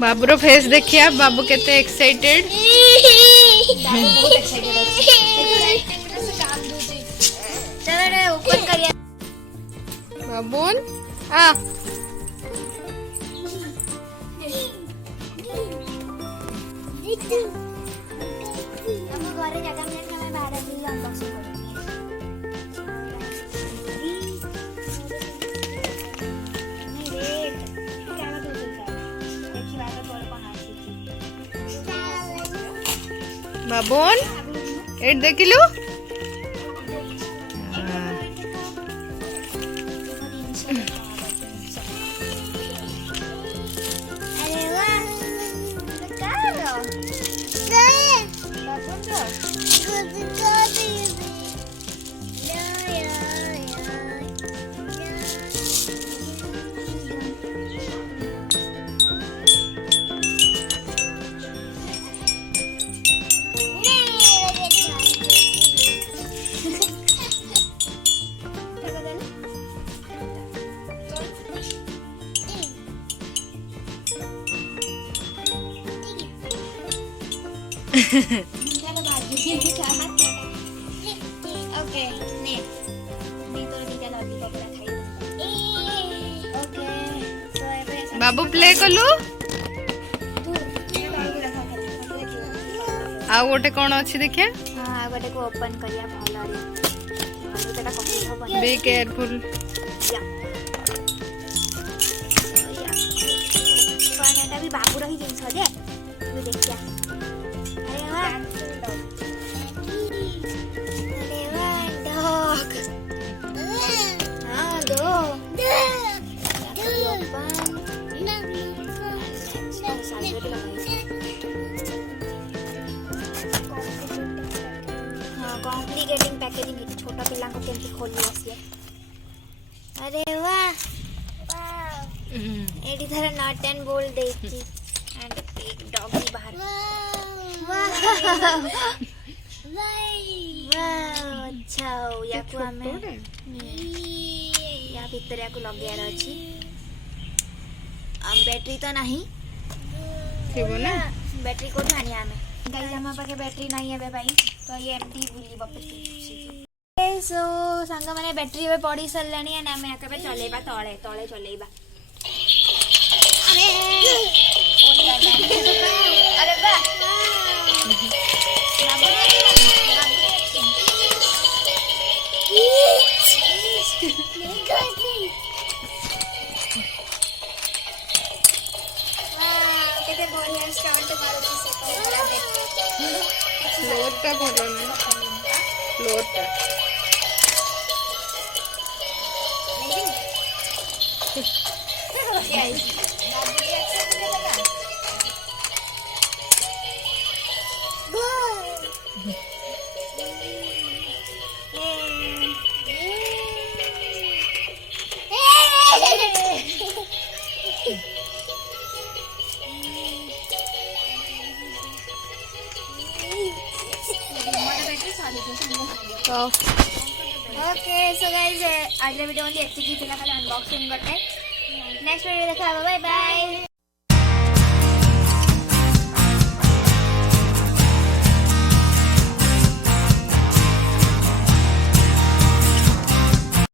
बाबूर face देखिए बाबू केते excited open करिए बाबून आ हम घरे जगह में हमें बाहर भी अनबॉक्सिंग बाबून एट देखिलु ओके ने दी तो दी लॉलीपॉप खाई ओके तो एबे बाबू प्ले कलु आ गोटे कौन अच्छी देखिए हां गोटे को ओपन करिया भलो रे और तेटा कॉपी हो बी केयरफुल पानाटा भी बाबू रही जिंस दे तू देखिया अरे वाह अरे वाह डॉग हां दो कॉम्प्लिकेटिंग पैकेजिंग छोटा पिला को केमती खोली आसी अरे वाह एडी थरा नट एंड बोल्ट देखी एंड एक डॉगी बाहर वाह अच्छा या को हमें या भीतर या को लगार अछि बैटरी तो नहीं थिबो ना बैटरी को ठानी हमें गाइस हम पाके बैटरी नहीं है भाई तो ये एमटी बुली बपति सो संग माने बैटरी पे पड़ी सरलानी एंड हमें आके चलेबा तळे तळे चलेबा अरे वाह फ्लोरटा भलो ना फ्लोरटा ओके सो गाइस आज वीडियो ओनली एतिकी थिला खाली अनबॉक्सिंग करते नेक्स्ट वीडियो देखा बाय बाय।